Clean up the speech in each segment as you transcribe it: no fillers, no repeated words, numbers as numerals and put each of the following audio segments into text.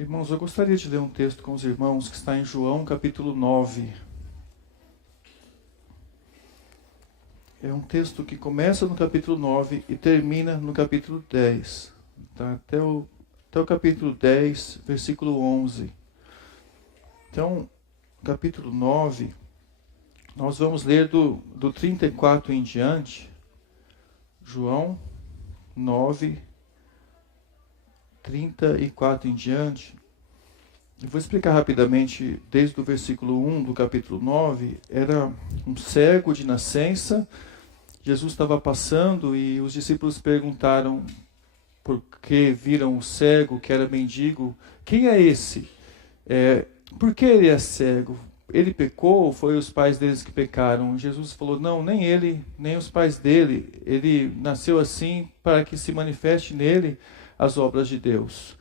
Irmãos, eu gostaria de ler um texto com os irmãos que está em João capítulo 9. É um texto que começa no capítulo 9 e termina no capítulo 10. Tá? Até o capítulo 10, versículo 11. Então, capítulo 9, nós vamos ler do 34 em diante. João 9, 34 em diante. Eu vou explicar rapidamente, desde o versículo 1 do capítulo 9, era um cego de nascença. Jesus estava passando e os discípulos perguntaram, porque viram o cego, que era mendigo, quem é esse? Por que ele é cego? Ele pecou ou foi os pais deles que pecaram? Jesus falou, não, nem ele, nem os pais dele. Ele nasceu assim para que se manifeste nele as obras de Deus.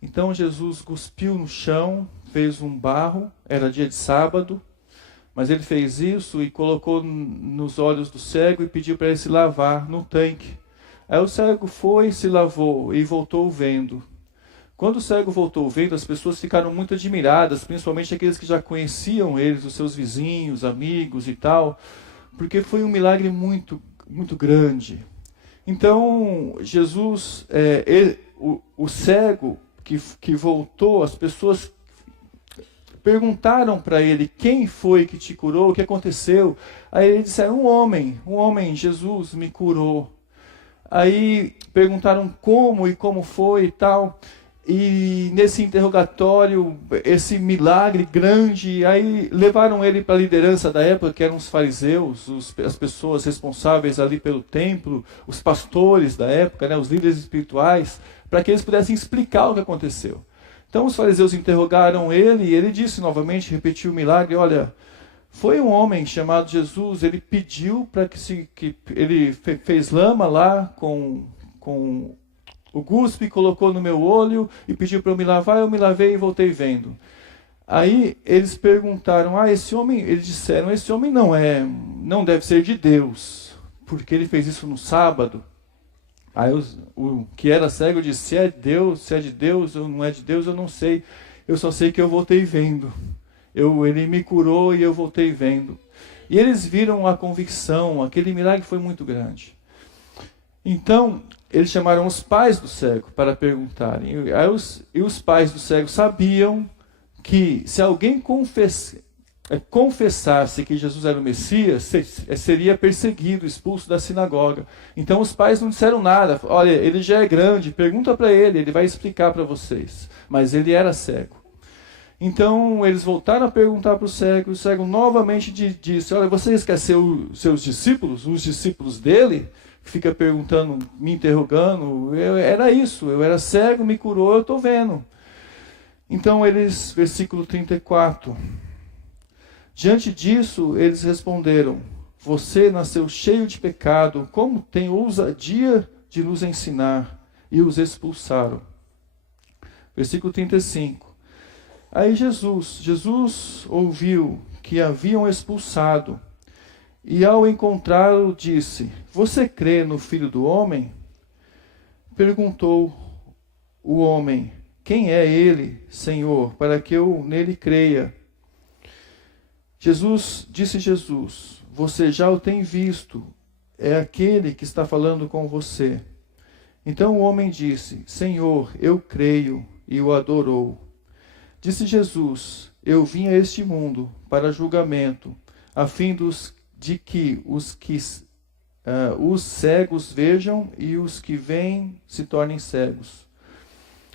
Então Jesus cuspiu no chão, fez um barro, era dia de sábado, mas ele fez isso e colocou nos olhos do cego e pediu para ele se lavar no tanque. Aí o cego foi, se lavou e voltou vendo. Quando o cego voltou vendo, as pessoas ficaram muito admiradas, principalmente aqueles que já conheciam eles, os seus vizinhos, amigos e tal, porque foi um milagre muito, muito grande. Então, Jesus, o cego que voltou, as pessoas perguntaram para ele, quem foi que te curou, o que aconteceu? Aí ele disse, um homem, Jesus me curou. Aí perguntaram como foi e tal. E nesse interrogatório, esse milagre grande, aí levaram ele para a liderança da época, que eram os fariseus, as pessoas responsáveis ali pelo templo, os pastores da época, né, os líderes espirituais, para que eles pudessem explicar o que aconteceu. Então os fariseus interrogaram ele e ele disse novamente, repetiu o milagre, olha, foi um homem chamado Jesus, ele pediu para que ele fez lama lá com o guspe, colocou no meu olho e pediu para eu me lavar, eu me lavei e voltei vendo. Aí eles perguntaram, esse homem, eles disseram, esse homem não deve ser de Deus, porque ele fez isso no sábado. Aí o que era cego disse, se é de Deus ou não é de Deus, eu não sei. Eu só sei que eu voltei vendo. Ele me curou e eu voltei vendo. E eles viram a convicção, aquele milagre foi muito grande. Então, eles chamaram os pais do cego para perguntarem. E os pais do cego sabiam que se alguém confessasse que Jesus era o Messias, seria perseguido, expulso da sinagoga. Então os pais não disseram nada. Olha, ele já é grande, pergunta para ele vai explicar para vocês. Mas ele era cego. Então eles voltaram a perguntar para o cego novamente disse, olha, você esqueceu seus discípulos, os discípulos dele? Fica perguntando, me interrogando, era isso, eu era cego, me curou, eu estou vendo. Então eles, versículo 34, diante disso eles responderam, você nasceu cheio de pecado, como tem ousadia de nos ensinar? E os expulsaram. Versículo 35, aí Jesus ouviu que haviam expulsado, e ao encontrá-lo disse, você crê no Filho do Homem? Perguntou o homem, quem é ele, Senhor, para que eu nele creia? Disse Jesus, você já o tem visto, é aquele que está falando com você. Então o homem disse, Senhor, eu creio, e o adorou. Disse Jesus, eu vim a este mundo para julgamento, a fim de que os cegos vejam e os que veem se tornem cegos.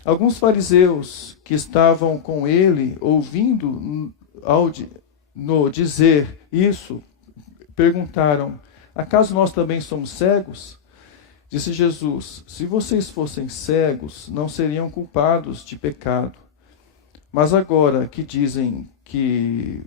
Alguns fariseus que estavam com ele, ouvindo no dizer isso, perguntaram, acaso nós também somos cegos? Disse Jesus, se vocês fossem cegos, não seriam culpados de pecado. Mas agora que dizem que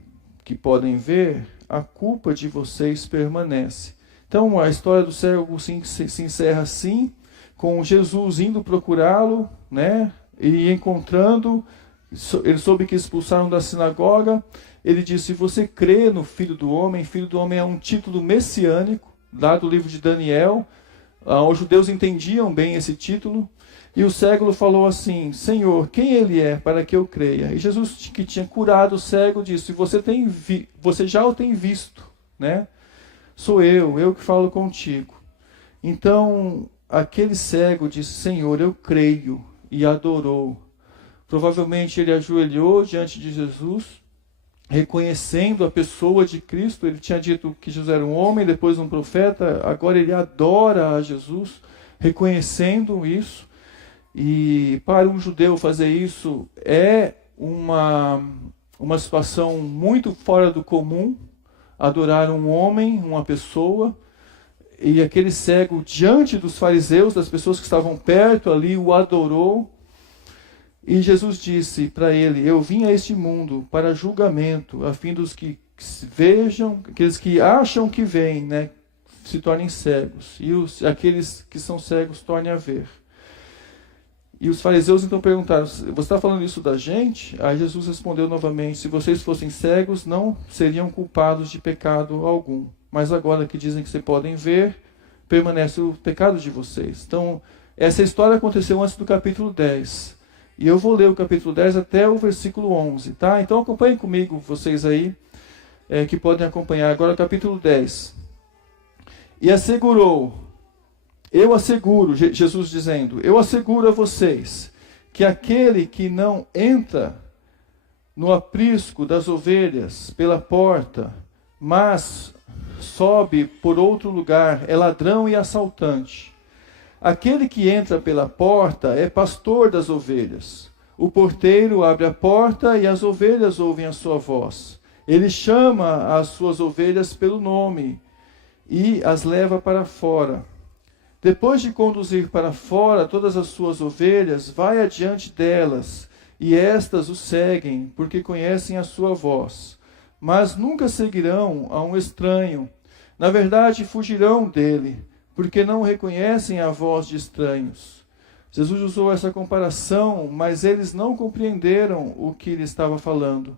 podem ver, a culpa de vocês permanece. Então a história do cego se encerra assim, com Jesus indo procurá-lo, né? E encontrando, ele soube que expulsaram da sinagoga, ele disse, você crê no Filho do Homem? Filho do Homem é um título messiânico, lá do livro de Daniel, os judeus entendiam bem esse título, E o cego falou assim: Senhor, quem ele é para que eu creia? E Jesus, que tinha curado o cego, disse: você já o tem visto, né? Sou eu que falo contigo. Então, aquele cego disse: Senhor, eu creio, e adorou. Provavelmente ele ajoelhou diante de Jesus, reconhecendo a pessoa de Cristo. Ele tinha dito que Jesus era um homem, depois um profeta, agora ele adora a Jesus, reconhecendo isso. E para um judeu fazer isso é uma situação muito fora do comum, adorar um homem, uma pessoa. E aquele cego, diante dos fariseus, das pessoas que estavam perto ali, o adorou. E Jesus disse para ele: eu vim a este mundo para julgamento, a fim dos que vejam, aqueles que acham que veem, né, se tornem cegos, e aqueles que são cegos tornem a ver. E os fariseus então perguntaram: você está falando isso da gente? Aí Jesus respondeu novamente: se vocês fossem cegos, não seriam culpados de pecado algum. Mas agora que dizem que vocês podem ver, permanece o pecado de vocês. Então, essa história aconteceu antes do capítulo 10. E eu vou ler o capítulo 10 até o versículo 11, tá? Então acompanhem comigo, vocês aí, que podem acompanhar. Agora o capítulo 10. E assegurou, eu asseguro, Jesus dizendo, eu asseguro a vocês, que aquele que não entra no aprisco das ovelhas pela porta, mas sobe por outro lugar, é ladrão e assaltante. Aquele que entra pela porta é pastor das ovelhas. O porteiro abre a porta e as ovelhas ouvem a sua voz. Ele chama as suas ovelhas pelo nome e as leva para fora. Depois de conduzir para fora todas as suas ovelhas, vai adiante delas, e estas o seguem, porque conhecem a sua voz. Mas nunca seguirão a um estranho. Na verdade, fugirão dele, porque não reconhecem a voz de estranhos. Jesus usou essa comparação, mas eles não compreenderam o que ele estava falando.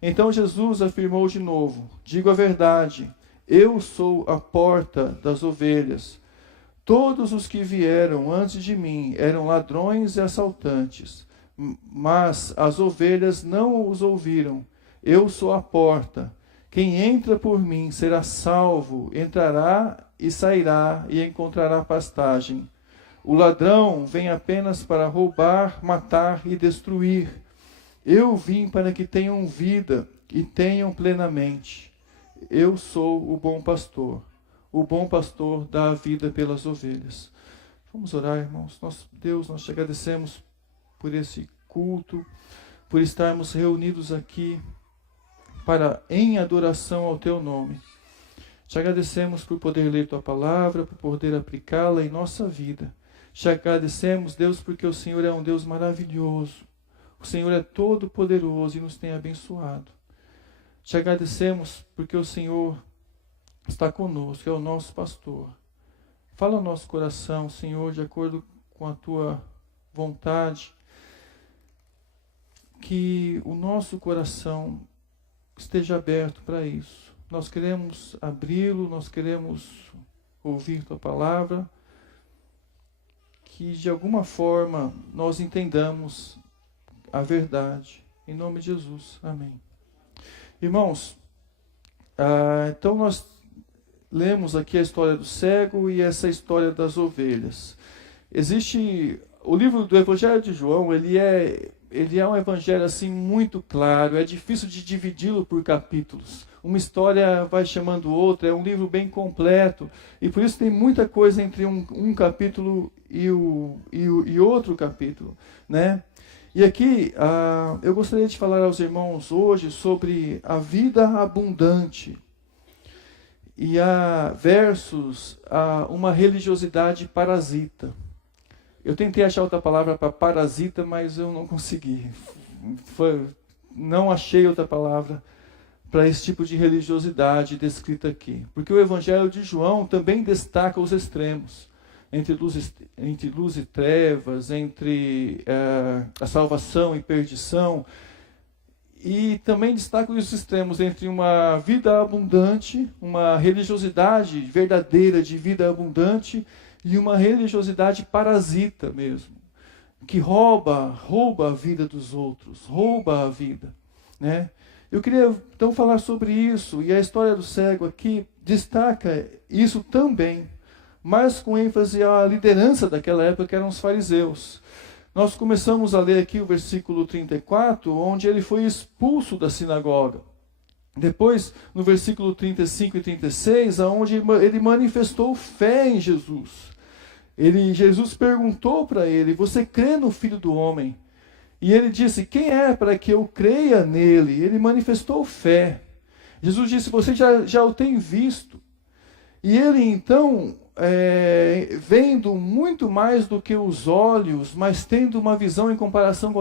Então Jesus afirmou de novo: digo a verdade, eu sou a porta das ovelhas. Todos os que vieram antes de mim eram ladrões e assaltantes, mas as ovelhas não os ouviram. Eu sou a porta. Quem entra por mim será salvo, entrará e sairá e encontrará pastagem. O ladrão vem apenas para roubar, matar e destruir. Eu vim para que tenham vida e tenham plenamente. Eu sou o bom pastor. O bom pastor dá a vida pelas ovelhas. Vamos orar, irmãos. Deus, nós te agradecemos por esse culto, por estarmos reunidos aqui em adoração ao teu nome. Te agradecemos por poder ler tua palavra, por poder aplicá-la em nossa vida. Te agradecemos, Deus, porque o Senhor é um Deus maravilhoso. O Senhor é todo poderoso e nos tem abençoado. Te agradecemos porque o Senhor está conosco, é o nosso pastor. Fala ao nosso coração, Senhor, de acordo com a tua vontade, que o nosso coração esteja aberto para isso. Nós queremos abri-lo, nós queremos ouvir tua palavra, que de alguma forma nós entendamos a verdade. Em nome de Jesus. Amém. Irmãos, então nós lemos aqui a história do cego e essa história das ovelhas. Existe o livro do Evangelho de João, ele é um evangelho assim muito claro, é difícil de dividi-lo por capítulos. Uma história vai chamando outra, é um livro bem completo, e por isso tem muita coisa entre um capítulo e outro capítulo, né? E aqui eu gostaria de falar aos irmãos hoje sobre a vida abundante e versus uma religiosidade parasita. Eu tentei achar outra palavra para parasita, mas eu não consegui. Não achei outra palavra para esse tipo de religiosidade descrita aqui. Porque o Evangelho de João também destaca os extremos. Entre luz e trevas, entre a salvação e perdição. E também destaca os extremos entre uma vida abundante, uma religiosidade verdadeira de vida abundante, e uma religiosidade parasita mesmo. que rouba a vida dos outros, rouba a vida, né? Eu queria então falar sobre isso, e a história do cego aqui destaca isso também, mas com ênfase à liderança daquela época, que eram os fariseus. Nós começamos a ler aqui o versículo 34, onde ele foi expulso da sinagoga. Depois, no versículo 35 e 36, onde ele manifestou fé em Jesus. Jesus perguntou para ele: você crê no Filho do Homem? E ele disse: quem é para que eu creia nele? Ele manifestou fé. Jesus disse: você já o tem visto. E ele então, vendo muito mais do que os olhos, mas tendo uma visão em comparação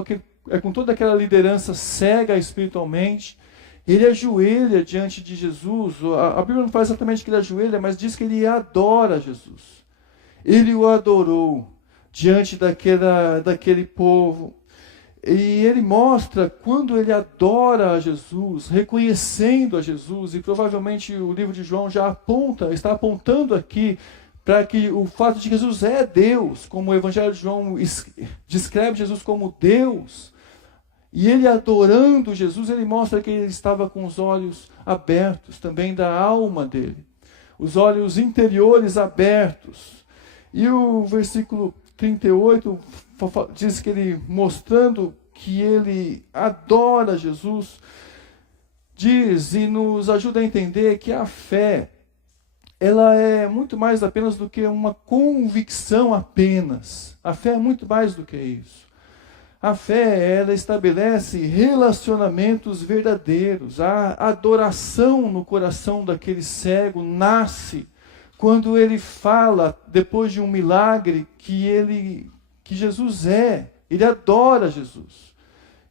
com toda aquela liderança cega espiritualmente, ele ajoelha diante de Jesus. A Bíblia não fala exatamente que ele ajoelha, mas diz que ele adora Jesus. Ele o adorou diante daquele povo. E ele mostra, quando ele adora a Jesus, reconhecendo a Jesus, e provavelmente o livro de João está apontando aqui para que o fato de que Jesus é Deus, como o Evangelho de João descreve Jesus como Deus, e ele adorando Jesus, ele mostra que ele estava com os olhos abertos também da alma dele, os olhos interiores abertos. E o versículo 38 diz que ele, mostrando que ele adora Jesus, diz e nos ajuda a entender que a fé, ela é muito mais apenas do que uma convicção apenas. A fé é muito mais do que isso. A fé, ela estabelece relacionamentos verdadeiros. A adoração no coração daquele cego nasce quando ele fala, depois de um milagre, que Jesus é. Ele adora Jesus.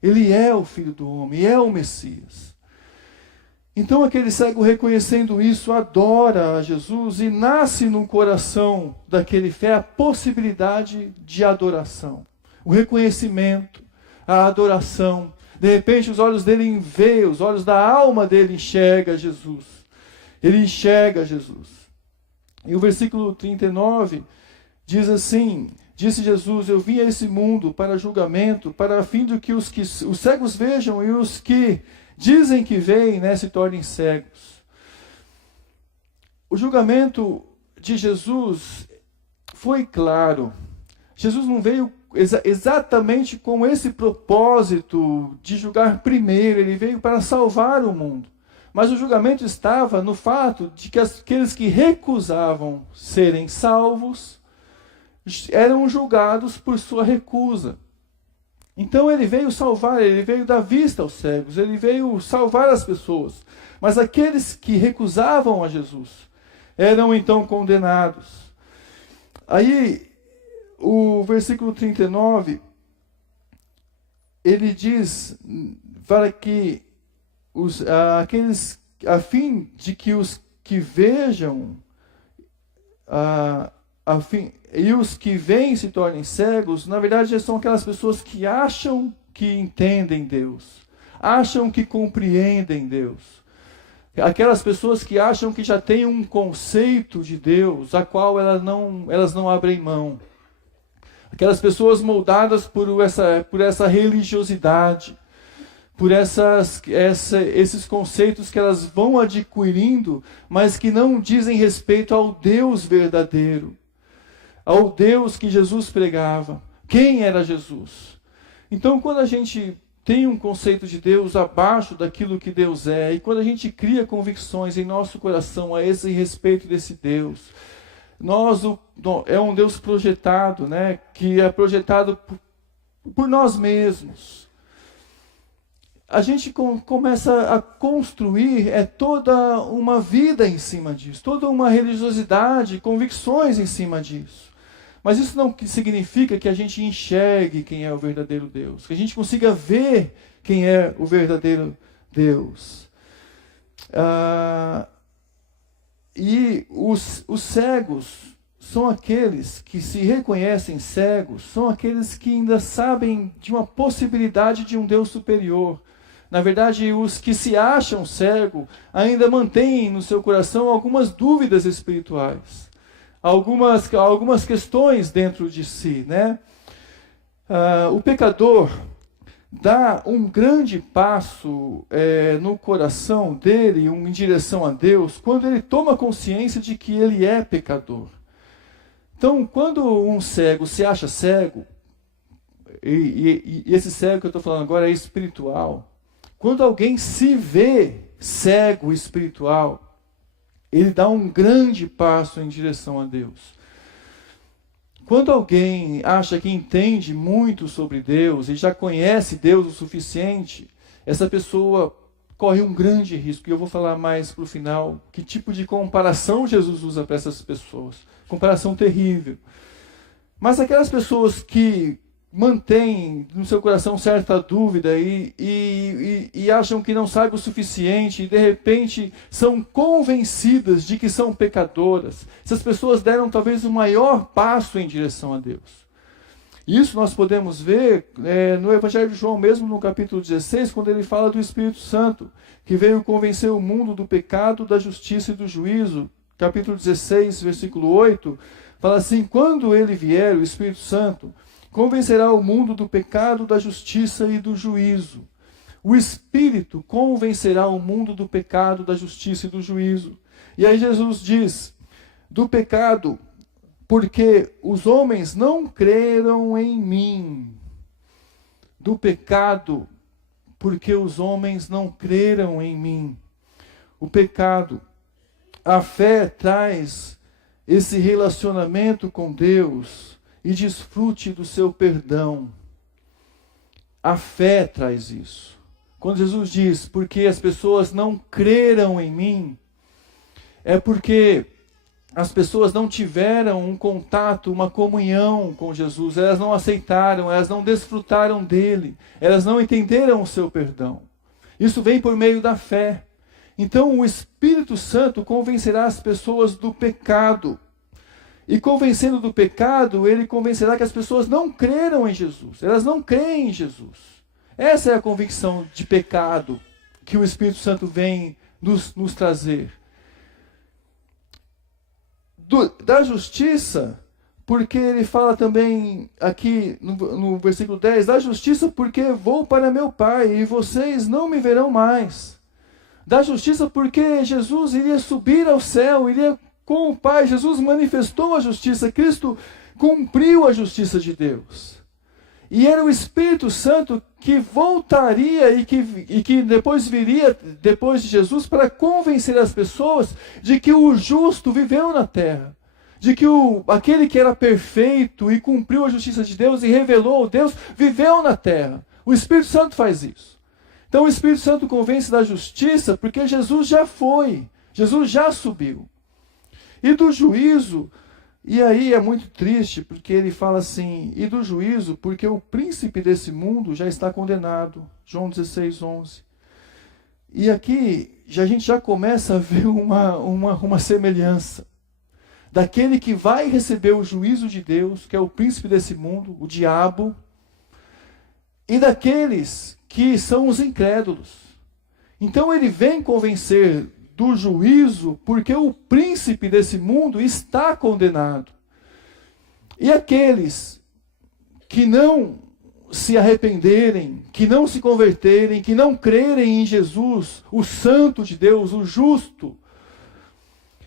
Ele é o Filho do Homem, é o Messias. Então aquele cego, reconhecendo isso, adora a Jesus, e nasce no coração daquele fé a possibilidade de adoração. O reconhecimento, a adoração. De repente os olhos dele veem, os olhos da alma dele enxergam Jesus. Ele enxerga Jesus. E o versículo 39 diz assim: disse Jesus: eu vim a esse mundo para julgamento, para a fim de que os cegos vejam e os que dizem que veem, se tornem cegos. O julgamento de Jesus foi claro. Jesus não veio exatamente com esse propósito de julgar primeiro, ele veio para salvar o mundo. Mas o julgamento estava no fato de que aqueles que recusavam serem salvos eram julgados por sua recusa. Então ele veio salvar, ele veio dar vista aos cegos, ele veio salvar as pessoas. Mas aqueles que recusavam a Jesus eram então condenados. Aí, o versículo 39, ele diz para que a fim de que os que vejam, e os que veem se tornem cegos, na verdade são aquelas pessoas que acham que entendem Deus, acham que compreendem Deus. Aquelas pessoas que acham que já têm um conceito de Deus, a qual elas não abrem mão. Aquelas pessoas moldadas por essa religiosidade, por esses conceitos que elas vão adquirindo, mas que não dizem respeito ao Deus verdadeiro, ao Deus que Jesus pregava. Quem era Jesus? Então, quando a gente tem um conceito de Deus abaixo daquilo que Deus é, e quando a gente cria convicções em nosso coração a esse respeito desse Deus, é um Deus projetado, que é projetado por nós mesmos. A gente começa a construir toda uma vida em cima disso, toda uma religiosidade, convicções em cima disso. Mas isso não significa que a gente enxergue quem é o verdadeiro Deus, que a gente consiga ver quem é o verdadeiro Deus. E os cegos são aqueles que se reconhecem cegos, são aqueles que ainda sabem de uma possibilidade de um Deus superior. Na verdade, os que se acham cegos ainda mantêm no seu coração algumas dúvidas espirituais, algumas questões dentro de si, O pecador dá um grande passo no coração dele, em direção a Deus, quando ele toma consciência de que ele é pecador. Então, quando um cego se acha cego, e esse cego que eu estou falando agora é espiritual, quando alguém se vê cego espiritual, ele dá um grande passo em direção a Deus. Quando alguém acha que entende muito sobre Deus e já conhece Deus o suficiente, essa pessoa corre um grande risco. E eu vou falar mais para o final que tipo de comparação Jesus usa para essas pessoas. Comparação terrível. Mas aquelas pessoas que mantêm no seu coração certa dúvida e acham que não sabem o suficiente e de repente são convencidas de que são pecadoras, essas pessoas deram talvez o maior passo em direção a Deus. Isso nós podemos ver no Evangelho de João mesmo, no capítulo 16, quando ele fala do Espírito Santo, que veio convencer o mundo do pecado, da justiça e do juízo. Capítulo 16, versículo 8, fala assim: quando ele vier, o Espírito Santo, convencerá o mundo do pecado, da justiça e do juízo. O Espírito convencerá o mundo do pecado, da justiça e do juízo. E aí Jesus diz, do pecado, porque os homens não creram em mim. Do pecado, porque os homens não creram em mim. O pecado, a fé traz esse relacionamento com Deus e desfrute do seu perdão. A fé traz isso. Quando Jesus diz, porque as pessoas não creram em mim, é porque as pessoas não tiveram um contato, uma comunhão com Jesus, elas não aceitaram, elas não desfrutaram dele, elas não entenderam o seu perdão. Isso vem por meio da fé. Então o Espírito Santo convencerá as pessoas do pecado. E convencendo do pecado, ele convencerá que as pessoas não creram em Jesus. Elas não creem em Jesus. Essa é a convicção de pecado que o Espírito Santo vem nos trazer. Da justiça, porque ele fala também aqui no versículo 10, da justiça porque vou para meu Pai e vocês não me verão mais. Da justiça porque Jesus iria subir ao céu, iria com o Pai. Jesus manifestou a justiça, Cristo cumpriu a justiça de Deus. E era o Espírito Santo que voltaria e que depois viria, depois de Jesus, para convencer as pessoas de que o justo viveu na terra. De que aquele que era perfeito e cumpriu a justiça de Deus e revelou Deus, viveu na terra. O Espírito Santo faz isso. Então o Espírito Santo convence da justiça porque Jesus já foi, Jesus já subiu. E do juízo, e aí é muito triste, porque ele fala assim, e do juízo, porque o príncipe desse mundo já está condenado. João 16, 11. E aqui a gente já começa a ver uma semelhança. Daquele que vai receber o juízo de Deus, que é o príncipe desse mundo, o diabo, e daqueles que são os incrédulos. Então ele vem convencer do juízo, porque o príncipe desse mundo está condenado. E aqueles que não se arrependerem, que não se converterem, que não crerem em Jesus, o santo de Deus, o justo,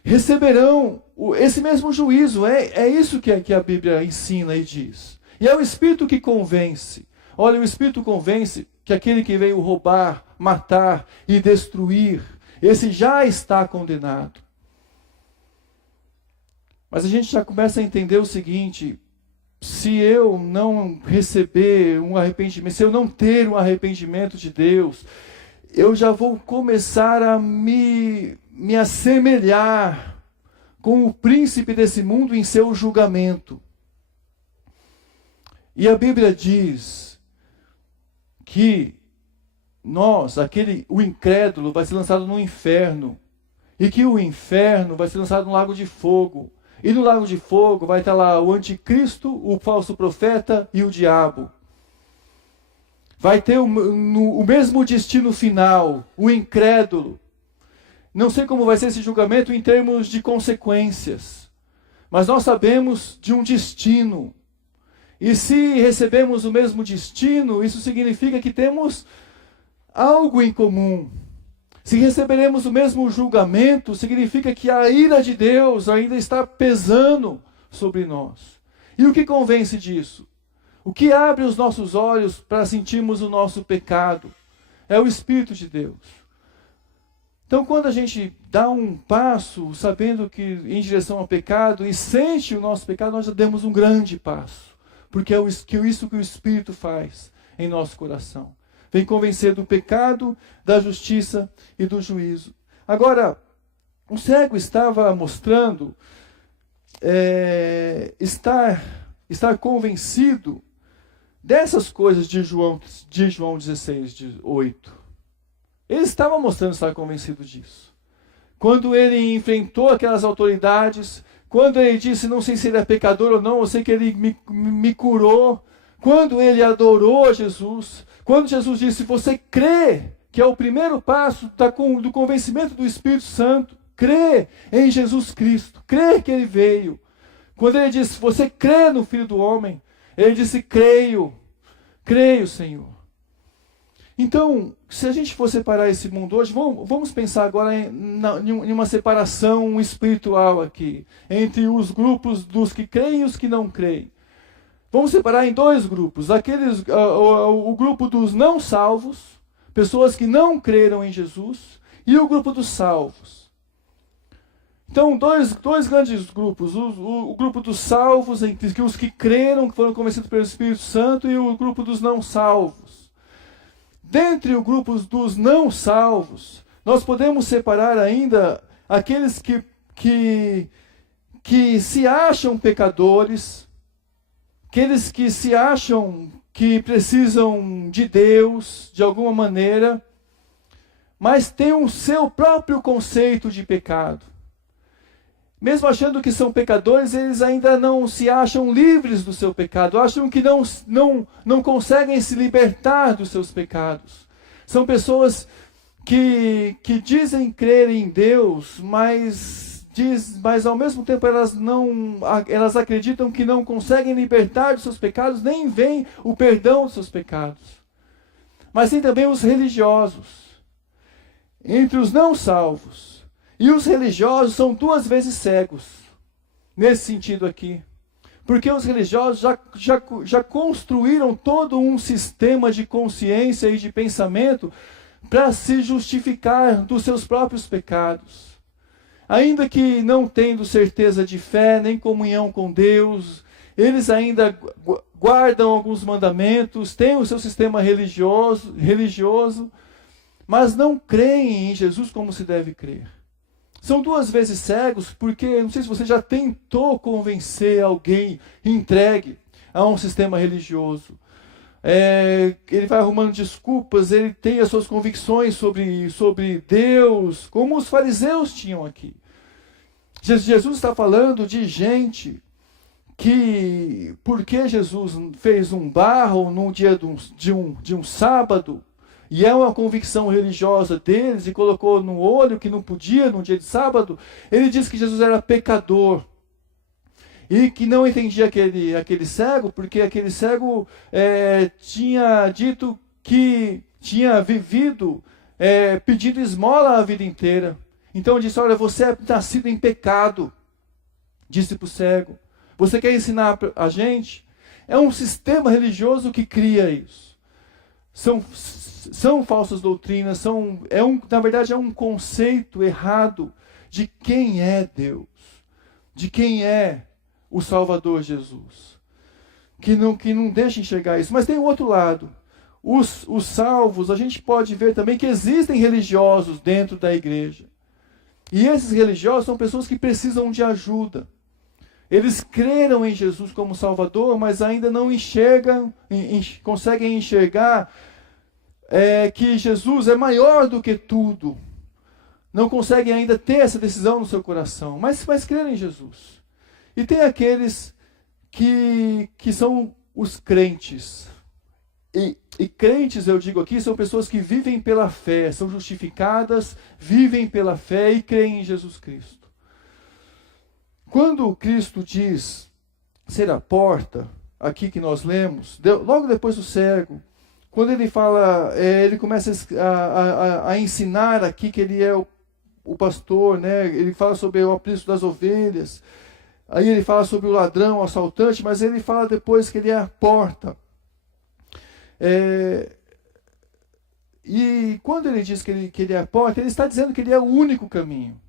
receberão esse mesmo juízo. É isso que a Bíblia ensina e diz. E é o Espírito que convence. Olha, o Espírito convence que aquele que veio roubar, matar e destruir, esse já está condenado. Mas a gente já começa a entender o seguinte: se eu não receber um arrependimento, se eu não ter um arrependimento de Deus, eu já vou começar a me assemelhar com o príncipe desse mundo em seu julgamento. E a Bíblia diz que o incrédulo vai ser lançado no inferno, e que o inferno vai ser lançado no lago de fogo, e no lago de fogo vai estar lá o anticristo, o falso profeta e o diabo. Vai ter o mesmo destino final, o incrédulo. Não sei como vai ser esse julgamento em termos de consequências, mas nós sabemos de um destino. E se recebemos o mesmo destino, isso significa que temos algo em comum. Se receberemos o mesmo julgamento, significa que a ira de Deus ainda está pesando sobre nós. E o que convence disso? O que abre os nossos olhos para sentirmos o nosso pecado? É o Espírito de Deus. Então, quando a gente dá um passo, sabendo que em direção ao pecado, e sente o nosso pecado, nós já demos um grande passo. Porque é isso que o Espírito faz em nosso coração. Vem convencer do pecado, da justiça e do juízo. Agora, o cego estava mostrando estar convencido dessas coisas de João 16:8. Ele estava mostrando estar convencido disso. Quando ele enfrentou aquelas autoridades, quando ele disse, não sei se ele é pecador ou não, eu sei que ele me curou. Quando ele adorou a Jesus, quando Jesus disse, você crê, que é o primeiro passo do convencimento do Espírito Santo, crê em Jesus Cristo, crê que ele veio. Quando ele disse, você crê no Filho do Homem, ele disse, creio, Senhor. Então, se a gente for separar esse mundo hoje, vamos pensar agora em uma separação espiritual aqui, entre os grupos dos que creem e os que não creem. Vamos separar em dois grupos, o grupo dos não salvos, pessoas que não creram em Jesus, e o grupo dos salvos. Então, dois grandes grupos, o grupo dos salvos, entre os que creram, que foram convencidos pelo Espírito Santo, e o grupo dos não salvos. Dentre o grupo dos não salvos, nós podemos separar ainda aqueles que se acham pecadores, aqueles que se acham que precisam de Deus de alguma maneira, mas têm o seu próprio conceito de pecado. Mesmo achando que são pecadores, eles ainda não se acham livres do seu pecado. Acham que não conseguem se libertar dos seus pecados. São pessoas que dizem crer em Deus, mas ao mesmo tempo elas acreditam que não conseguem libertar dos seus pecados, nem veem o perdão dos seus pecados. Mas tem também os religiosos. Entre os não salvos e os religiosos são duas vezes cegos, nesse sentido aqui. Porque os religiosos já construíram todo um sistema de consciência e de pensamento para se justificar dos seus próprios pecados. Ainda que não tendo certeza de fé, nem comunhão com Deus, eles ainda guardam alguns mandamentos, têm o seu sistema religioso, mas não creem em Jesus como se deve crer. São duas vezes cegos porque, não sei se você já tentou convencer alguém entregue a um sistema religioso. Ele vai arrumando desculpas, ele tem as suas convicções sobre Deus, como os fariseus tinham aqui. Jesus está falando de gente que, porque Jesus fez um barro no dia de um sábado, e é uma convicção religiosa deles, e colocou no olho que não podia no dia de sábado, ele disse que Jesus era pecador. E que não entendia aquele cego, porque aquele cego tinha dito que tinha vivido pedindo esmola a vida inteira. Então ele disse, olha, você é nascido em pecado, disse para o cego. Você quer ensinar a gente? É um sistema religioso que cria isso. São falsas doutrinas, na verdade é um conceito errado de quem é Deus, de quem é o Salvador Jesus, que não deixa enxergar isso. Mas tem o outro lado, os salvos, a gente pode ver também que existem religiosos dentro da igreja, e esses religiosos são pessoas que precisam de ajuda. Eles creram em Jesus como Salvador, mas ainda não conseguem enxergar que Jesus é maior do que tudo. Não conseguem ainda ter essa decisão no seu coração, mas creem em Jesus. E tem aqueles que são os crentes. E crentes, eu digo aqui, são pessoas que vivem pela fé, são justificadas, vivem pela fé e creem em Jesus Cristo. Quando Cristo diz ser a porta, aqui que nós lemos, logo depois do cego, quando ele fala, ele começa a ensinar aqui que ele é o pastor, né? Ele fala sobre o aprisco das ovelhas, aí ele fala sobre o ladrão, o assaltante, mas ele fala depois que ele é a porta. E quando ele diz que ele é a porta, ele está dizendo que ele é o único caminho.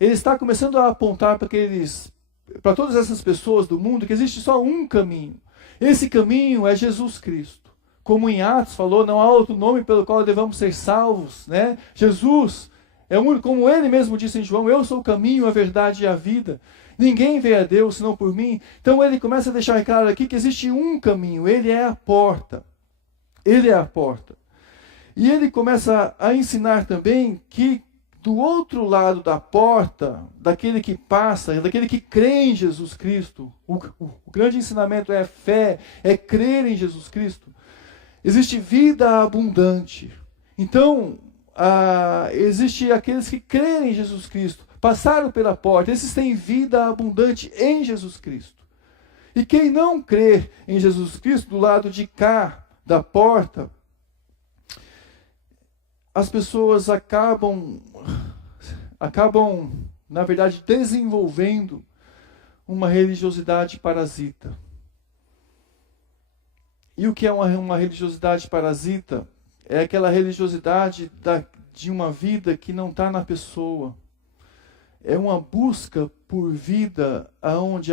Ele está começando a apontar para todas essas pessoas do mundo que existe só um caminho. Esse caminho é Jesus Cristo. Como em Atos falou, não há outro nome pelo qual devemos ser salvos, né? Jesus é o único, como ele mesmo disse em João, eu sou o caminho, a verdade e a vida. Ninguém vê a Deus senão por mim. Então ele começa a deixar claro aqui que existe um caminho, ele é a porta. Ele é a porta. E ele começa a ensinar também que do outro lado da porta, daquele que passa, daquele que crê em Jesus Cristo, o grande ensinamento é fé, é crer em Jesus Cristo, existe vida abundante. Então, existe aqueles que creem em Jesus Cristo, passaram pela porta, esses têm vida abundante em Jesus Cristo. E quem não crê em Jesus Cristo, do lado de cá da porta, as pessoas acabam, na verdade, desenvolvendo uma religiosidade parasita. E o que é uma religiosidade parasita? É aquela religiosidade de uma vida que não está na pessoa. É uma busca por vida, aonde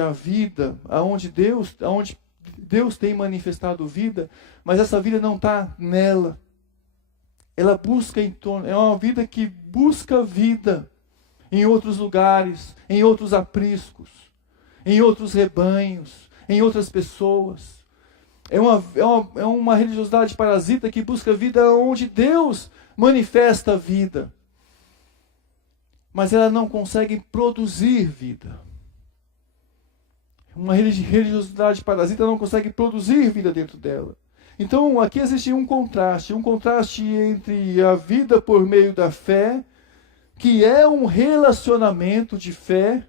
Deus tem manifestado vida, mas essa vida não está nela. Ela busca em torno, é uma vida que busca vida em outros lugares, em outros apriscos, em outros rebanhos, em outras pessoas. É uma religiosidade parasita que busca vida onde Deus manifesta vida. Mas ela não consegue produzir vida. Uma religiosidade parasita não consegue produzir vida dentro dela. Então, aqui existe um contraste entre a vida por meio da fé, que é um relacionamento de fé,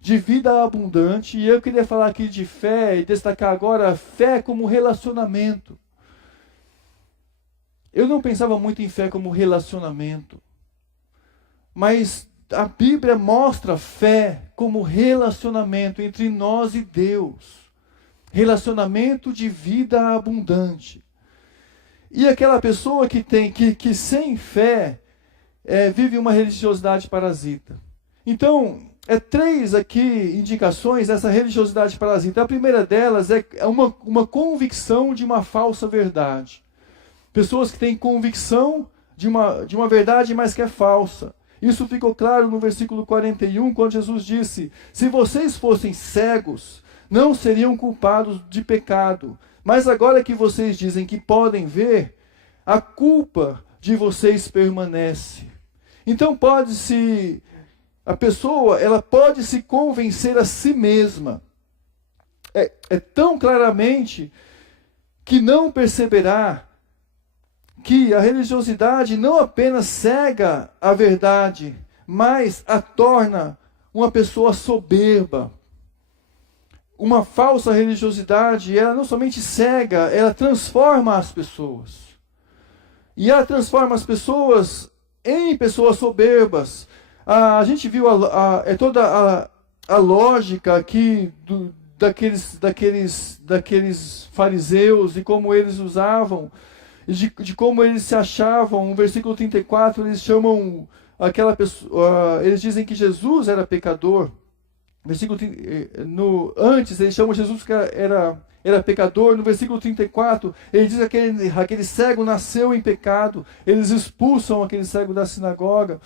de vida abundante, e eu queria falar aqui de fé e destacar agora a fé como relacionamento. Eu não pensava muito em fé como relacionamento, mas a Bíblia mostra fé como relacionamento entre nós e Deus. Relacionamento de vida abundante. E aquela pessoa que sem fé vive uma religiosidade parasita. Então, 3 aqui indicações dessa religiosidade parasita. A primeira delas é uma convicção de uma falsa verdade. Pessoas que têm convicção de uma verdade, mas que é falsa. Isso ficou claro no versículo 41, quando Jesus disse: se vocês fossem cegos, não seriam culpados de pecado. Mas agora que vocês dizem que podem ver, a culpa de vocês permanece. Então a pessoa ela pode se convencer a si mesma. É tão claramente que não perceberá que a religiosidade não apenas cega a verdade, mas a torna uma pessoa soberba. Uma falsa religiosidade, ela não somente cega, ela transforma as pessoas. E ela transforma as pessoas em pessoas soberbas. A gente viu toda a lógica aqui daqueles fariseus e como eles usavam, de como eles se achavam. No versículo 34, eles chamam aquela pessoa, eles dizem que Jesus era pecador. Antes, eles chamam Jesus que era pecador. No versículo 34, ele diz que aquele cego nasceu em pecado. Eles expulsam aquele cego da sinagoga.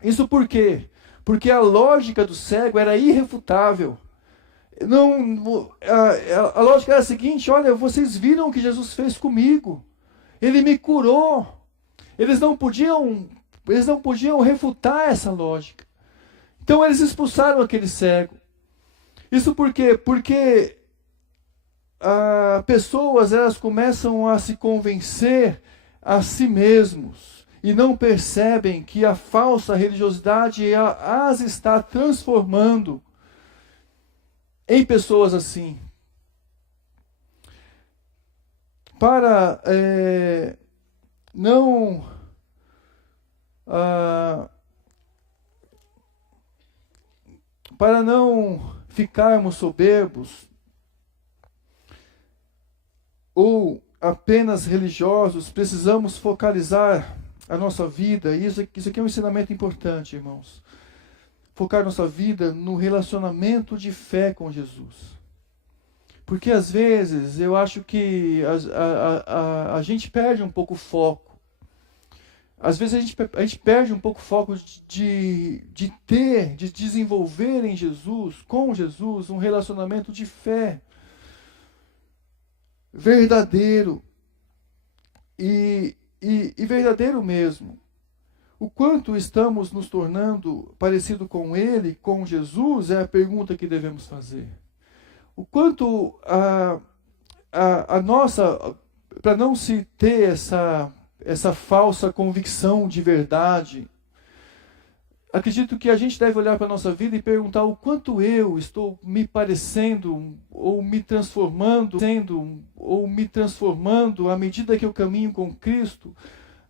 Isso por quê? Porque a lógica do cego era irrefutável. A lógica era a seguinte: olha, vocês viram o que Jesus fez comigo. Ele me curou. Eles não podiam refutar essa lógica. Então eles expulsaram aquele cego. Isso por quê? Porque pessoas elas começam a se convencer a si mesmos e não percebem que a falsa religiosidade as está transformando em pessoas assim. para não ficarmos soberbos ou apenas religiosos, precisamos focalizar a nossa vida. E isso aqui é um ensinamento importante, irmãos. Focar nossa vida no relacionamento de fé com Jesus. Porque às vezes eu acho que a gente perde um pouco o foco. Às vezes a gente perde um pouco o foco de desenvolver em Jesus, com Jesus, um relacionamento de fé verdadeiro. E verdadeiro mesmo. O quanto estamos nos tornando parecido com Ele, com Jesus, é a pergunta que devemos fazer. O quanto a nossa, para não se ter essa falsa convicção de verdade, acredito que a gente deve olhar para a nossa vida e perguntar o quanto eu estou me parecendo ou me transformando à medida que eu caminho com Cristo,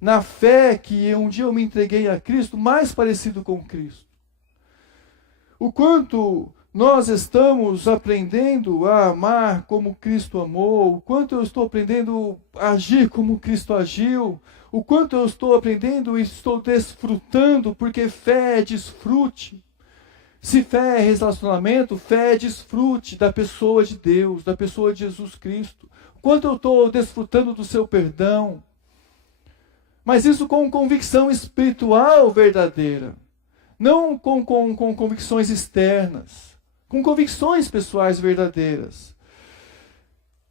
na fé que um dia eu me entreguei a Cristo, mais parecido com Cristo. O quanto nós estamos aprendendo a amar como Cristo amou, o quanto eu estou aprendendo a agir como Cristo agiu, o quanto eu estou aprendendo e estou desfrutando, porque fé é desfrute. Se fé é relacionamento, fé é desfrute da pessoa de Deus, da pessoa de Jesus Cristo. O quanto eu estou desfrutando do seu perdão. Mas isso com convicção espiritual verdadeira. Não com convicções externas. Com convicções pessoais verdadeiras.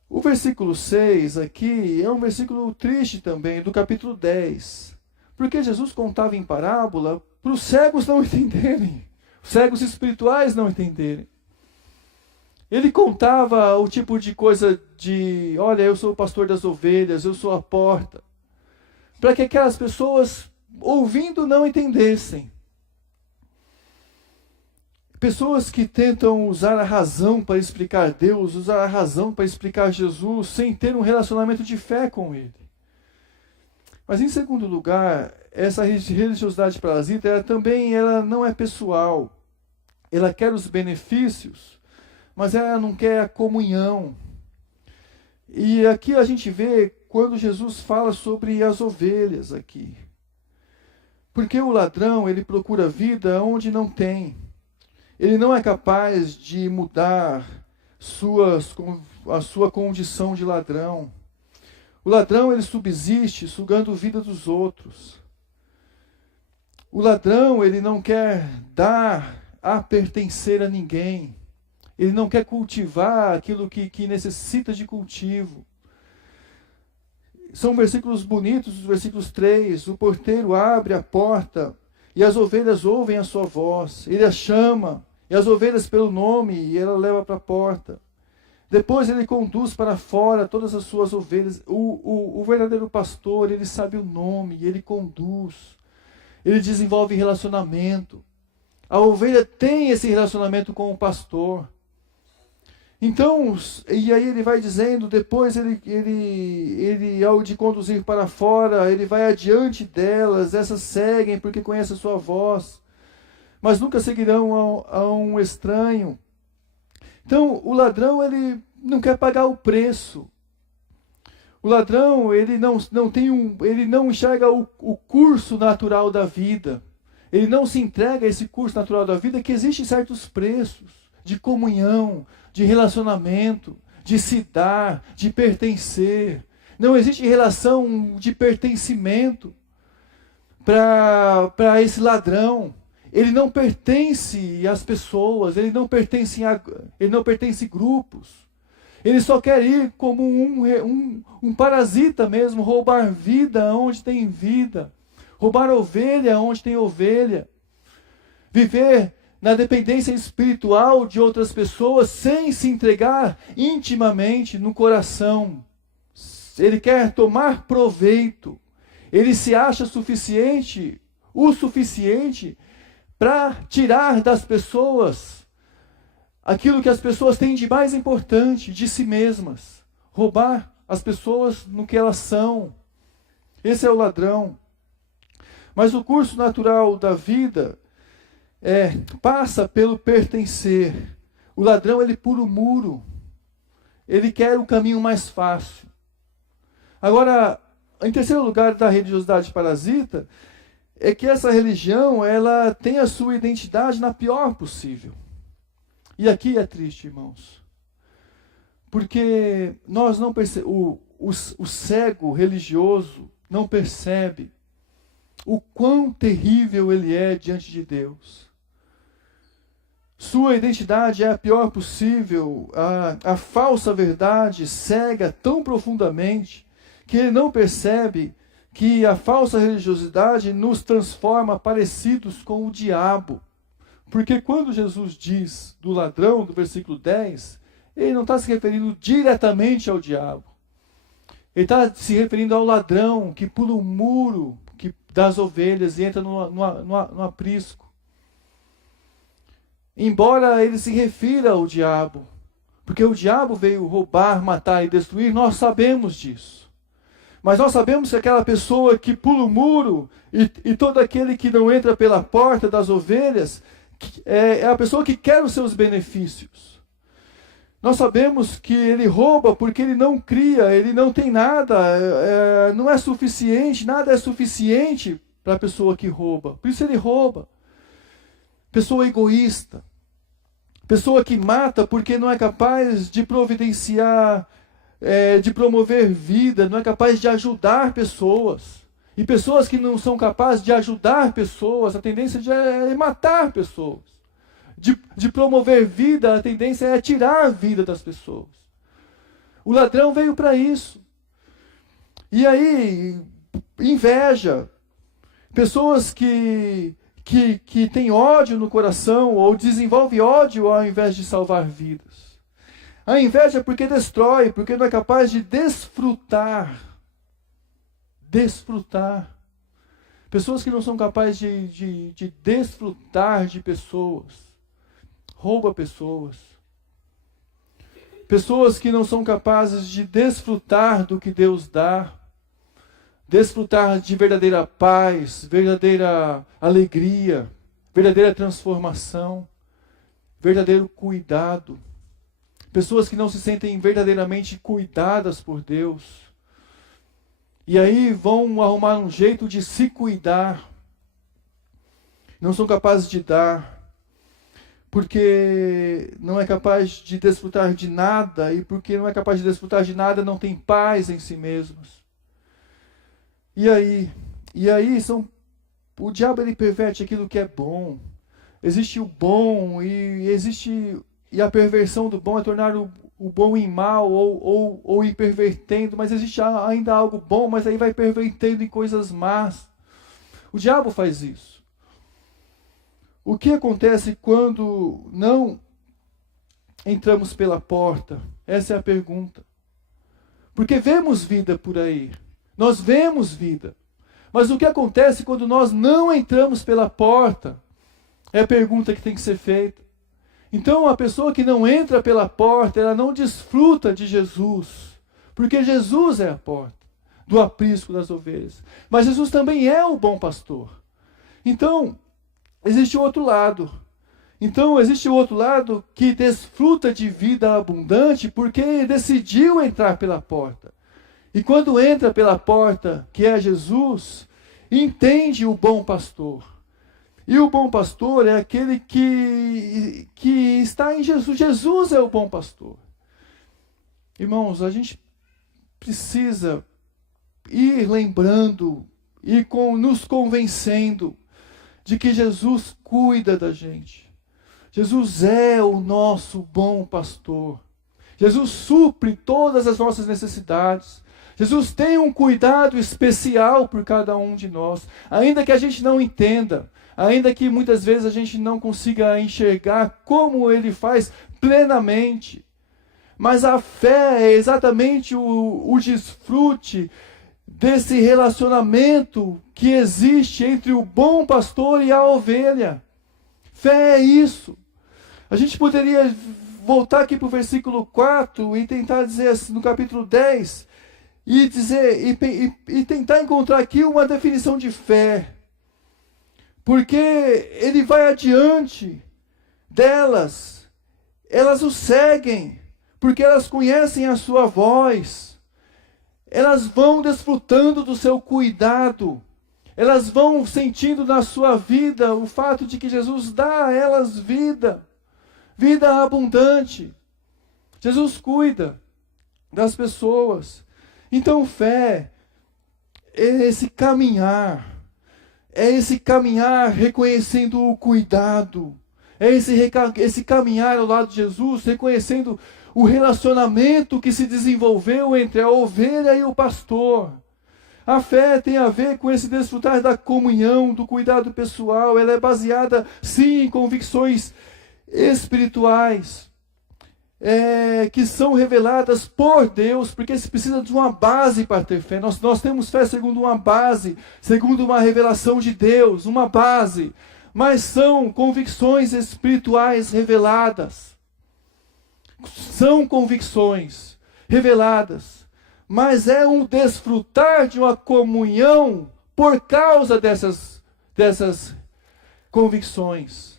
O versículo 6 aqui é um versículo triste também, do capítulo 10. Porque Jesus contava em parábola para os cegos não entenderem. Os cegos espirituais não entenderem. Ele contava o tipo de coisa de, olha, eu sou o pastor das ovelhas, eu sou a porta. Para que aquelas pessoas, ouvindo, não entendessem. Pessoas que tentam usar a razão para explicar Deus, usar a razão para explicar Jesus, sem ter um relacionamento de fé com Ele. Mas em segundo lugar, essa religiosidade parasita, ela não é pessoal. Ela quer os benefícios, mas ela não quer a comunhão. E aqui a gente vê quando Jesus fala sobre as ovelhas aqui. Porque o ladrão, ele procura vida onde não tem. Ele não é capaz de mudar a sua condição de ladrão. O ladrão, ele subsiste sugando a vida dos outros. O ladrão, ele não quer dar a pertencer a ninguém. Ele não quer cultivar aquilo que necessita de cultivo. São versículos bonitos, os versículos 3. O porteiro abre a porta e as ovelhas ouvem a sua voz. Ele as chama, e as ovelhas pelo nome, e ela leva para a porta. Depois ele conduz para fora todas as suas ovelhas. O verdadeiro pastor, ele sabe o nome, ele conduz. Ele desenvolve relacionamento. A ovelha tem esse relacionamento com o pastor. Então, e aí ele vai dizendo, depois ele ao de conduzir para fora, ele vai adiante delas, essas seguem porque conhecem a sua voz, mas nunca seguirão a um estranho. Então, o ladrão, ele não quer pagar o preço. O ladrão, ele não enxerga o curso natural da vida. Ele não se entrega a esse curso natural da vida, que existem certos preços de comunhão, de relacionamento, de se dar, de pertencer. Não existe relação de pertencimento para esse ladrão. Ele não pertence às pessoas, ele não pertence a grupos. Ele só quer ir como um parasita mesmo, roubar vida onde tem vida, roubar ovelha onde tem ovelha, viver na dependência espiritual de outras pessoas sem se entregar intimamente no coração. Ele quer tomar proveito, ele se acha o suficiente para tirar das pessoas aquilo que as pessoas têm de mais importante, de si mesmas. Roubar as pessoas no que elas são. Esse é o ladrão. Mas o curso natural da vida passa pelo pertencer. O ladrão, ele pula o muro. Ele quer o caminho mais fácil. Agora, em terceiro lugar da religiosidade parasita, é que essa religião, ela tem a sua identidade na pior possível. E aqui é triste, irmãos. Porque nós não percebemos, o cego religioso não percebe o quão terrível ele é diante de Deus. Sua identidade é a pior possível, a falsa verdade cega tão profundamente que ele não percebe que a falsa religiosidade nos transforma parecidos com o diabo. Porque quando Jesus diz do ladrão, do versículo 10, ele não está se referindo diretamente ao diabo. Ele está se referindo ao ladrão que pula o muro das ovelhas e entra no aprisco. Embora ele se refira ao diabo, porque o diabo veio roubar, matar e destruir, nós sabemos disso. Mas nós sabemos que aquela pessoa que pula o muro e todo aquele que não entra pela porta das ovelhas é a pessoa que quer os seus benefícios. Nós sabemos que ele rouba porque ele não cria, ele não tem nada, não é suficiente, nada é suficiente para a pessoa que rouba. Por isso ele rouba. Pessoa egoísta. Pessoa que mata porque não é capaz de providenciar, de promover vida, não é capaz de ajudar pessoas. E pessoas que não são capazes de ajudar pessoas, a tendência é matar pessoas. De promover vida, a tendência é tirar a vida das pessoas. O ladrão veio para isso. E aí, inveja. Pessoas que têm ódio no coração ou desenvolvem ódio ao invés de salvar vidas. A inveja é porque destrói, porque não é capaz de desfrutar. Desfrutar. Pessoas que não são capazes de desfrutar de pessoas. Rouba pessoas. Pessoas que não são capazes de desfrutar do que Deus dá. Desfrutar de verdadeira paz, verdadeira alegria, verdadeira transformação, verdadeiro cuidado. Pessoas que não se sentem verdadeiramente cuidadas por Deus. E aí vão arrumar um jeito de se cuidar. Não são capazes de dar. Porque não é capaz de desfrutar de nada. E porque não é capaz de desfrutar de nada, não tem paz em si mesmos. E aí o diabo ele perverte aquilo que é bom. Existe o bom e a perversão do bom é tornar o bom em mal ou ir pervertendo, mas existe ainda algo bom, mas aí vai pervertendo em coisas más. O diabo faz isso. O que acontece quando não entramos pela porta? Essa é a pergunta. Porque vemos vida por aí. Nós vemos vida. Mas o que acontece quando nós não entramos pela porta? É a pergunta que tem que ser feita. Então, a pessoa que não entra pela porta, ela não desfruta de Jesus. Porque Jesus é a porta do aprisco das ovelhas. Mas Jesus também é o bom pastor. Então, existe o outro lado. Então, existe o outro lado que desfruta de vida abundante porque decidiu entrar pela porta. E quando entra pela porta, que é Jesus, entende o bom pastor. E o bom pastor é aquele que está em Jesus. Jesus é o bom pastor. Irmãos, a gente precisa ir lembrando e nos convencendo de que Jesus cuida da gente. Jesus é o nosso bom pastor. Jesus supre todas as nossas necessidades. Jesus tem um cuidado especial por cada um de nós, ainda que a gente não entenda, ainda que muitas vezes a gente não consiga enxergar como Ele faz plenamente. Mas a fé é exatamente o desfrute desse relacionamento que existe entre o bom pastor e a ovelha. Fé é isso. A gente poderia voltar aqui para o versículo 4 e tentar dizer assim, no capítulo 10... e dizer e tentar encontrar aqui uma definição de fé. Porque ele vai adiante delas, elas o seguem, porque elas conhecem a sua voz, elas vão desfrutando do seu cuidado, elas vão sentindo na sua vida o fato de que Jesus dá a elas vida, vida abundante. Jesus cuida das pessoas. Então fé é esse caminhar reconhecendo o cuidado, é esse caminhar ao lado de Jesus, reconhecendo o relacionamento que se desenvolveu entre a ovelha e o pastor. A fé tem a ver com esse desfrutar da comunhão, do cuidado pessoal. Ela é baseada, sim, em convicções espirituais, que são reveladas por Deus, porque se precisa de uma base para ter fé. Nós temos fé segundo uma base, segundo uma revelação de Deus, uma base. Mas são convicções espirituais reveladas. São convicções reveladas. Mas é um desfrutar de uma comunhão por causa dessas convicções.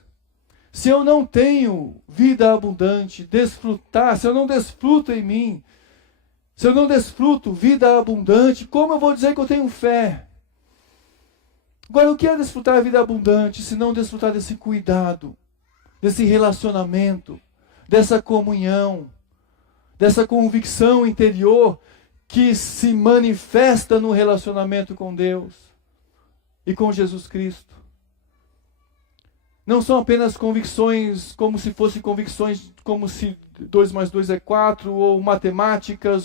Se eu não tenho vida abundante, se eu não desfruto em mim, se eu não desfruto vida abundante, como eu vou dizer que eu tenho fé? Agora, o que é desfrutar a vida abundante, se não desfrutar desse cuidado, desse relacionamento, dessa comunhão, dessa convicção interior que se manifesta no relacionamento com Deus e com Jesus Cristo? Não são apenas convicções como se fossem convicções como se 2 mais 2 é 4, ou matemáticas,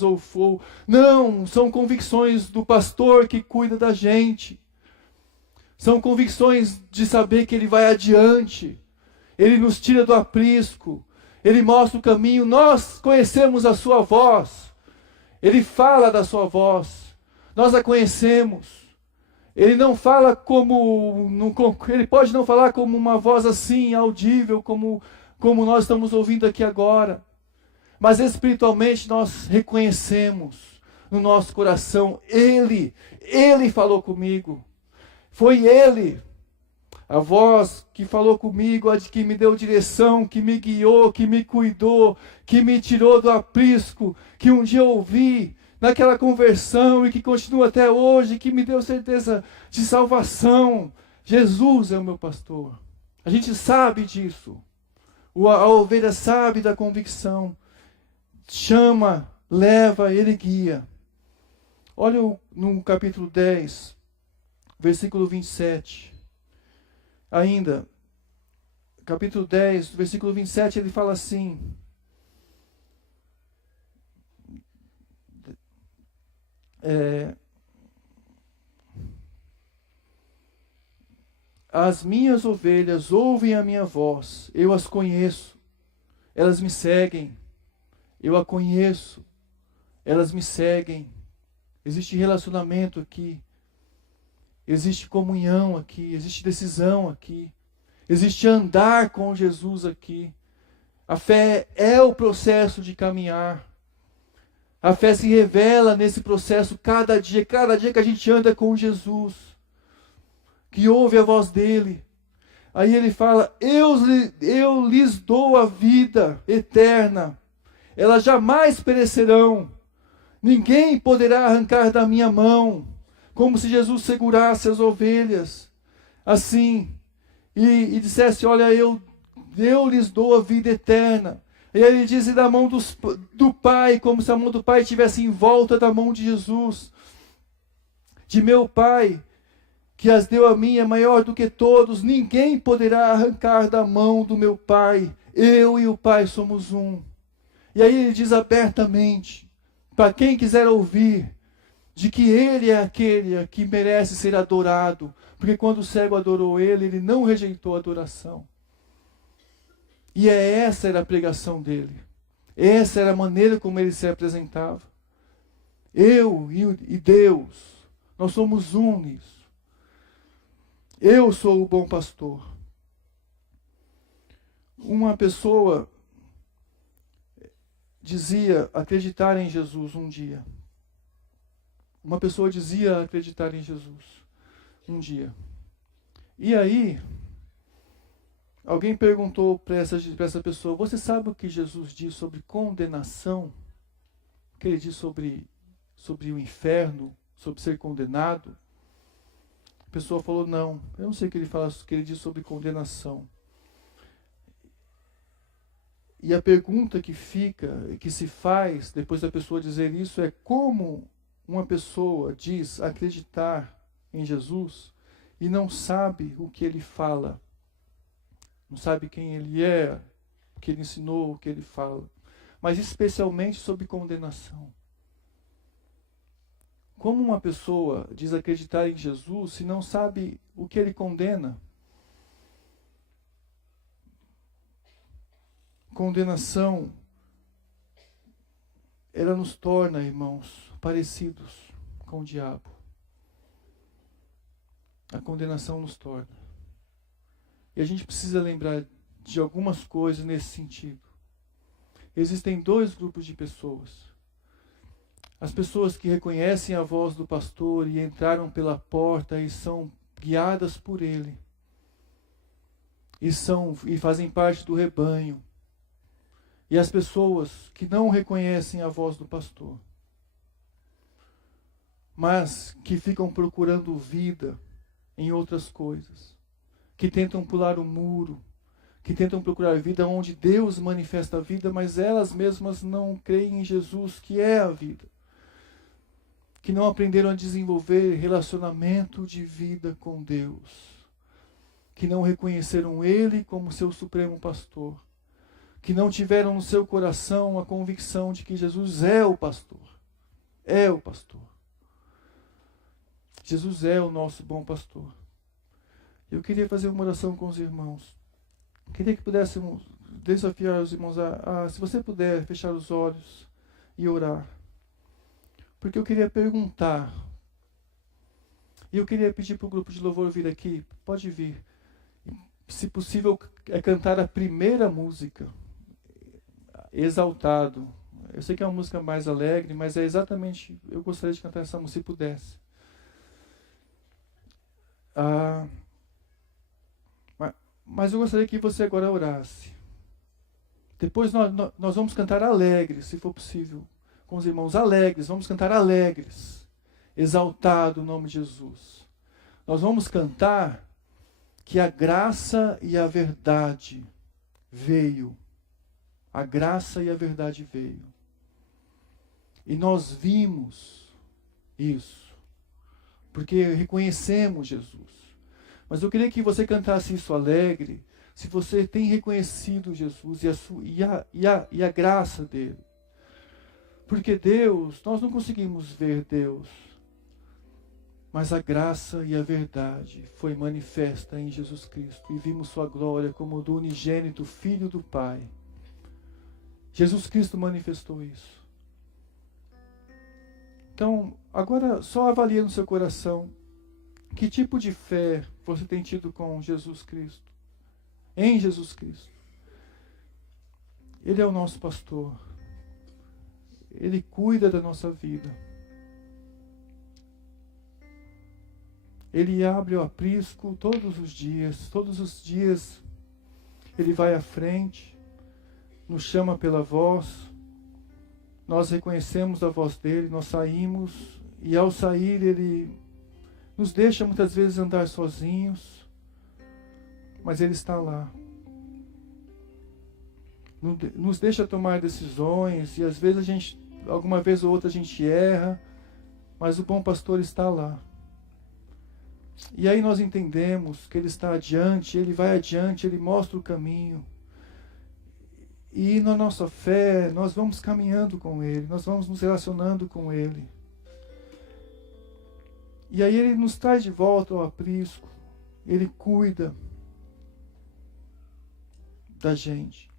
não, são convicções do pastor que cuida da gente. São convicções de saber que Ele vai adiante. Ele nos tira do aprisco. Ele mostra o caminho. Nós conhecemos a sua voz. Ele fala da sua voz. Nós a conhecemos. Ele não fala ele pode não falar como uma voz assim, audível, como nós estamos ouvindo aqui agora. Mas espiritualmente nós reconhecemos no nosso coração, Ele falou comigo. Foi Ele, a voz que falou comigo, a que me deu direção, que me guiou, que me cuidou, que me tirou do aprisco, que um dia eu ouvi naquela conversão e que continua até hoje, que me deu certeza de salvação. Jesus é o meu pastor. A gente sabe disso. A ovelha sabe da convicção. Chama, leva, Ele guia. Olha no capítulo 10, versículo 27. Ainda, capítulo 10, versículo 27, ele fala assim: as minhas ovelhas ouvem a minha voz, eu as conheço, elas me seguem, eu a conheço, elas me seguem. Existe relacionamento aqui, existe comunhão aqui, existe decisão aqui, existe andar com Jesus aqui. A fé é o processo de caminhar. A fé se revela nesse processo cada dia que a gente anda com Jesus, que ouve a voz dele. Aí ele fala: eu lhes dou a vida eterna, elas jamais perecerão, ninguém poderá arrancar da minha mão. Como se Jesus segurasse as ovelhas, assim, e dissesse: olha, eu lhes dou a vida eterna. E ele diz: da mão do Pai, como se a mão do Pai estivesse em volta da mão de Jesus. De meu Pai, que as deu a mim, é maior do que todos, ninguém poderá arrancar da mão do meu Pai. Eu e o Pai somos um. E aí ele diz abertamente, para quem quiser ouvir, de que Ele é aquele que merece ser adorado, porque quando o cego adorou Ele não rejeitou a adoração. E essa era a pregação dele. Essa era a maneira como ele se apresentava. Eu e Deus, nós somos um nisso. Eu sou o bom pastor. Uma pessoa dizia acreditar em Jesus um dia. uma pessoa dizia acreditar em Jesus um dia. E aí, alguém perguntou para essa pessoa: você sabe o que Jesus diz sobre condenação? O que ele diz sobre o inferno, sobre ser condenado? A pessoa falou: não, eu não sei o que ele fala, o que ele diz sobre condenação. E a pergunta que se faz depois da pessoa dizer isso é: como uma pessoa diz acreditar em Jesus e não sabe o que ele fala, não sabe quem ele é, o que ele ensinou, o que ele fala, mas especialmente sobre condenação. Como uma pessoa diz acreditar em Jesus se não sabe o que ele condena? Condenação, ela nos torna, irmãos, parecidos com o diabo. A condenação nos torna. E a gente precisa lembrar de algumas coisas nesse sentido. Existem dois grupos de pessoas. As pessoas que reconhecem a voz do pastor e entraram pela porta e são guiadas por ele. E fazem parte do rebanho. E as pessoas que não reconhecem a voz do pastor, mas que ficam procurando vida em outras coisas, que tentam pular o muro, que tentam procurar vida onde Deus manifesta a vida, mas elas mesmas não creem em Jesus, que é a vida, que não aprenderam a desenvolver relacionamento de vida com Deus, que não reconheceram Ele como seu supremo pastor, que não tiveram no seu coração a convicção de que Jesus é o pastor. É o pastor. Jesus é o nosso bom pastor. Eu queria fazer uma oração com os irmãos. Queria que pudéssemos desafiar os irmãos se você puder, fechar os olhos e orar. Porque eu queria perguntar. E eu queria pedir para o grupo de louvor vir aqui. Pode vir. Se possível, cantar a primeira música. Exaltado. Eu sei que é uma música mais alegre, mas é exatamente, eu gostaria de cantar essa música, se pudesse. Mas eu gostaria que você agora orasse. Depois nós vamos cantar alegres, se for possível, com os irmãos alegres, vamos cantar alegres, exaltado o nome de Jesus. Nós vamos cantar que a graça e a verdade veio. A graça e a verdade veio. E nós vimos isso, porque reconhecemos Jesus. Mas eu queria que você cantasse isso alegre, se você tem reconhecido Jesus e a graça dele. Porque Deus, nós não conseguimos ver Deus, mas a graça e a verdade foi manifesta em Jesus Cristo. E vimos sua glória como do unigênito Filho do Pai. Jesus Cristo manifestou isso. Então, agora só avalie no seu coração que tipo de fé você tem tido com Jesus Cristo, em Jesus Cristo. Ele é o nosso pastor. Ele cuida da nossa vida. Ele abre o aprisco todos os dias ele vai à frente, nos chama pela voz, nós reconhecemos a voz dele, nós saímos, e ao sair ele nos deixa muitas vezes andar sozinhos, mas ele está lá. Nos deixa tomar decisões, e às vezes alguma vez ou outra a gente erra, mas o bom pastor está lá. E aí nós entendemos que ele está adiante, ele vai adiante, ele mostra o caminho. E na nossa fé, nós vamos caminhando com ele, nós vamos nos relacionando com ele. E aí ele nos traz de volta ao aprisco, ele cuida da gente.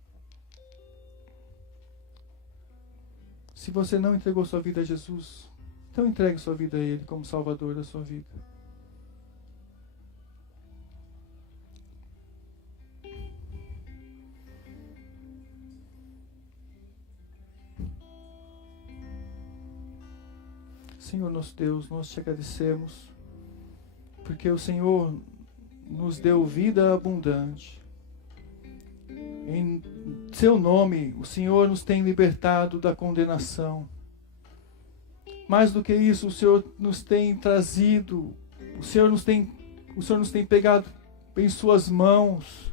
Se você não entregou sua vida a Jesus, então entregue sua vida a ele como Salvador da sua vida. Senhor nosso Deus, nós te agradecemos, porque o Senhor nos deu vida abundante. Em seu nome, o Senhor nos tem libertado da condenação. Mais do que isso, o Senhor nos tem trazido, o Senhor nos tem pegado em suas mãos.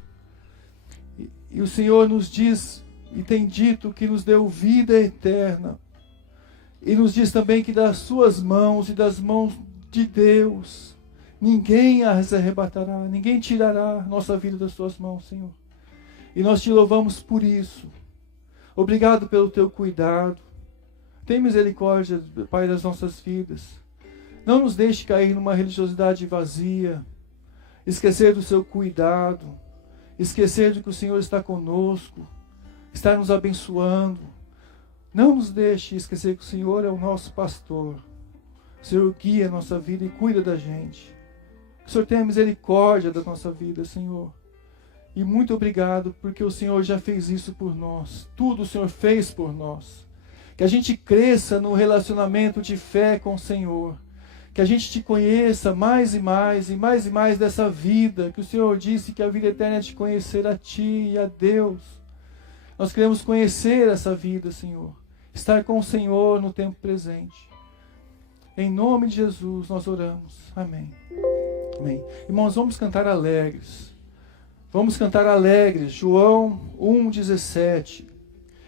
E o Senhor nos diz e tem dito que nos deu vida eterna. E nos diz também que das suas mãos e das mãos de Deus, ninguém as arrebatará, ninguém tirará nossa vida das suas mãos, Senhor. E nós te louvamos por isso. Obrigado pelo teu cuidado. Tem misericórdia, Pai, das nossas vidas. Não nos deixe cair numa religiosidade vazia, esquecer do seu cuidado, esquecer de que o Senhor está conosco, está nos abençoando. Não nos deixe esquecer que o Senhor é o nosso pastor. O Senhor guia a nossa vida e cuida da gente. Que o Senhor tenha misericórdia da nossa vida, Senhor. E muito obrigado, porque o Senhor já fez isso por nós. Tudo o Senhor fez por nós. Que a gente cresça no relacionamento de fé com o Senhor. Que a gente te conheça mais e mais, e mais dessa vida. Que o Senhor disse que a vida eterna é de conhecer a Ti e a Deus. Nós queremos conhecer essa vida, Senhor. Estar com o Senhor no tempo presente. Em nome de Jesus nós oramos. Amém. Amém. Irmãos, vamos cantar alegres. Vamos cantar alegres. João 1,17.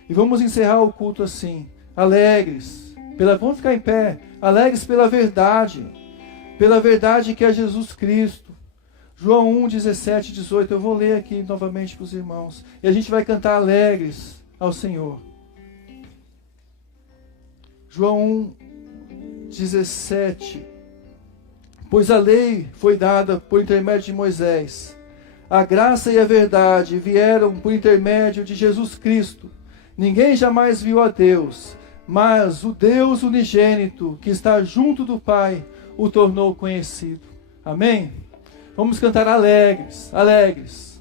E vamos encerrar o culto assim. Alegres. Vamos ficar em pé. Alegres pela verdade. Pela verdade que é Jesus Cristo. João 1,17, 18. Eu vou ler aqui novamente para os irmãos. E a gente vai cantar alegres ao Senhor. João 1,17. Pois a lei foi dada por intermédio de Moisés. A graça e a verdade vieram por intermédio de Jesus Cristo. Ninguém jamais viu a Deus, mas o Deus unigênito, que está junto do Pai, o tornou conhecido. Amém? Vamos cantar alegres, alegres.